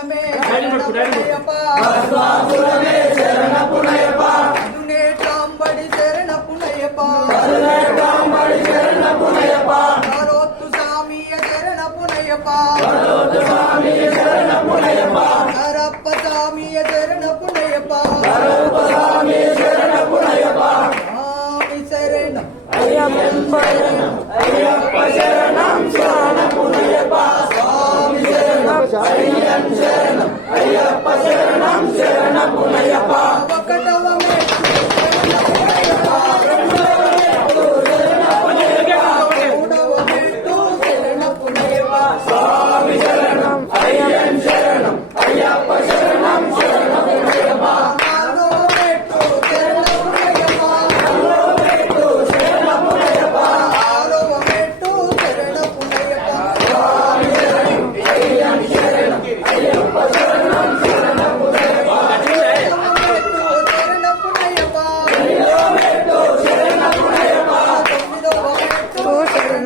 శరణమే శరణపునయ్యప్ప భస్మాసురమే శరణపునయ్యప్ప అదునే తాంబడి శరణపునయ్యప్ప అదునే తాంబడి శరణపునయ్యప్ప సారోత్తు సామియ శరణపునయ్యప్ప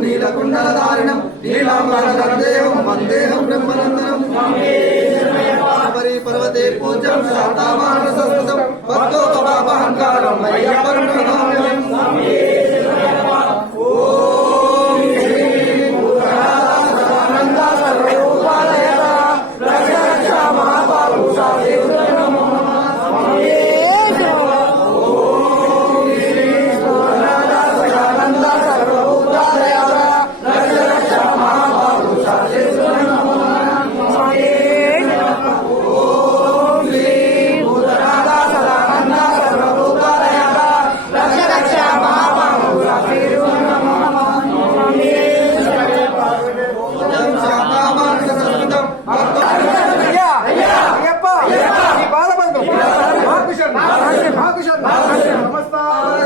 నీలకుండలధారిణం నీలాంబరదేవం వందేహం బ్రహ్మనందనం శాతం శాతమాన సంస్కృతం భక్తో బాబా భాగ్యం భాగ్యం నమస్కారం.